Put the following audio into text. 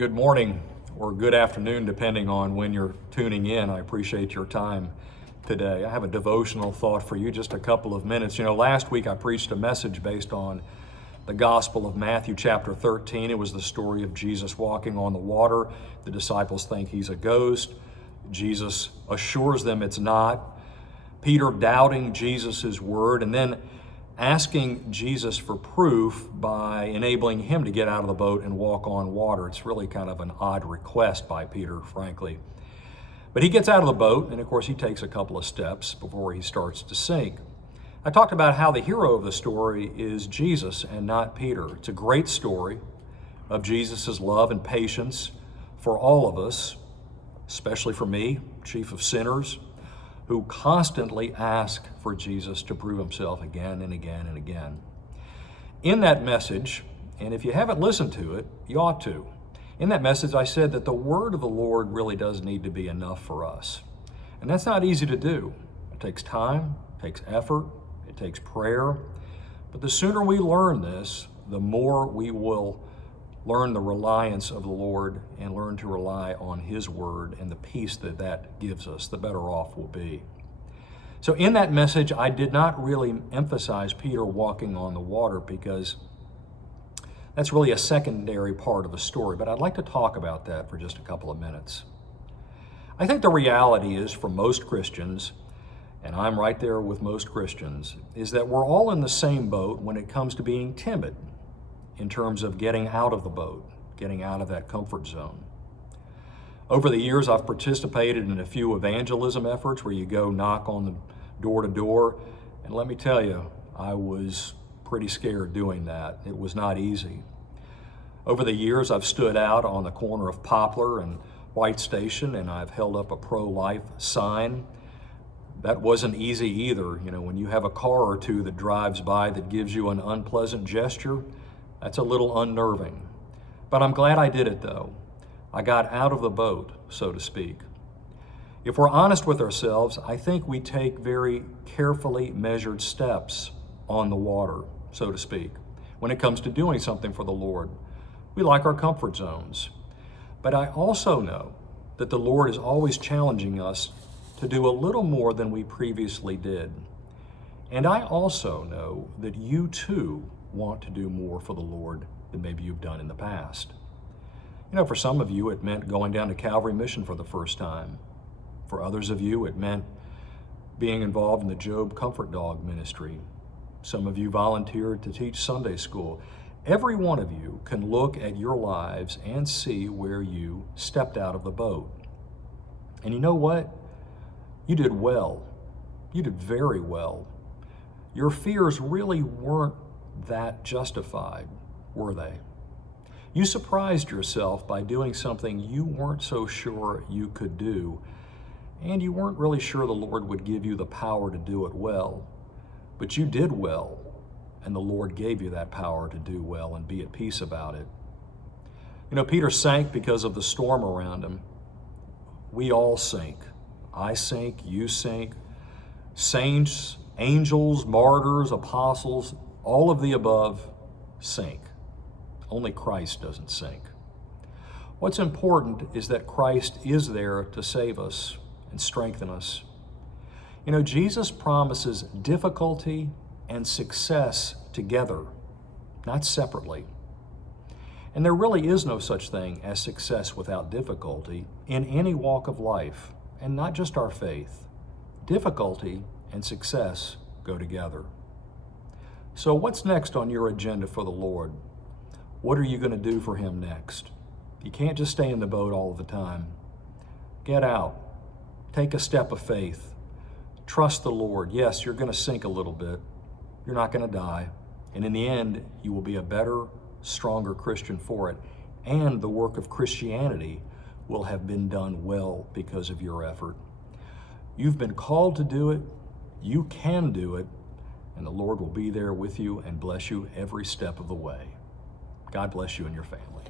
Good morning or good afternoon, depending on when you're tuning in. I appreciate your time today. I have a devotional thought for you, just a couple of minutes. Last week I preached a message based on the Gospel of Matthew chapter 13. It was the story of Jesus walking on the water. The disciples think he's a ghost. Jesus assures them it's not. Peter doubting Jesus' word, and then asking Jesus for proof by enabling him to get out of the boat and walk on water. It's really kind of an odd request by Peter, frankly. But he gets out of the boat, and of course he takes a couple of steps before he starts to sink. I talked about how the hero of the story is Jesus and not Peter. It's a great story of Jesus' love and patience for all of us, especially for me, chief of sinners, who constantly ask for Jesus to prove himself again and again and again. In that message, and if you haven't listened to it, you ought to. In that message, I said that the word of the Lord really does need to be enough for us. And that's not easy to do. It takes time, it takes effort, it takes prayer. But the sooner we learn this, the more we will learn the reliance of the Lord and learn to rely on his word and the peace that that gives us, the better off we'll be. So in that message, I did not really emphasize Peter walking on the water because that's really a secondary part of the story, but I'd like to talk about that for just a couple of minutes. I think the reality is for most Christians, and I'm right there with most Christians, is that we're all in the same boat when it comes to being timid in terms of getting out of the boat, getting out of that comfort zone. Over the years, I've participated in a few evangelism efforts where you go knock on the door to door, and let me tell you, I was pretty scared doing that. It was not easy. Over the years, I've stood out on the corner of Poplar and White Station, and I've held up a pro-life sign. That wasn't easy either. When you have a car or two that drives by that gives you an unpleasant gesture, that's a little unnerving. But I'm glad I did it though. I got out of the boat, so to speak. If we're honest with ourselves, I think we take very carefully measured steps on the water, so to speak, when it comes to doing something for the Lord. We like our comfort zones. But I also know that the Lord is always challenging us to do a little more than we previously did. And I also know that you too want to do more for the Lord than maybe you've done in the past. For some of you, it meant going down to Calvary Mission for the first time. For others of you, it meant being involved in the Job Comfort Dog ministry. Some of you volunteered to teach Sunday school. Every one of you can look at your lives and see where you stepped out of the boat. And you know what? You did well. You did very well. Your fears really weren't that justified, were they? You surprised yourself by doing something you weren't so sure you could do, and you weren't really sure the Lord would give you the power to do it well. But you did well, and the Lord gave you that power to do well and be at peace about it. Peter sank because of the storm around him. We all sink. I sink, you sink. Saints, angels, martyrs, apostles, all of the above sink. Only Christ doesn't sink. What's important is that Christ is there to save us and strengthen us. Jesus promises difficulty and success together, not separately. And there really is no such thing as success without difficulty in any walk of life, and not just our faith. Difficulty and success go together. So what's next on your agenda for the Lord? What are you going to do for him next? You can't just stay in the boat all the time. Get out. Take a step of faith. Trust the Lord. Yes, you're going to sink a little bit. You're not going to die. And in the end, you will be a better, stronger Christian for it. And the work of Christianity will have been done well because of your effort. You've been called to do it. You can do it. And the Lord will be there with you and bless you every step of the way. God bless you and your family.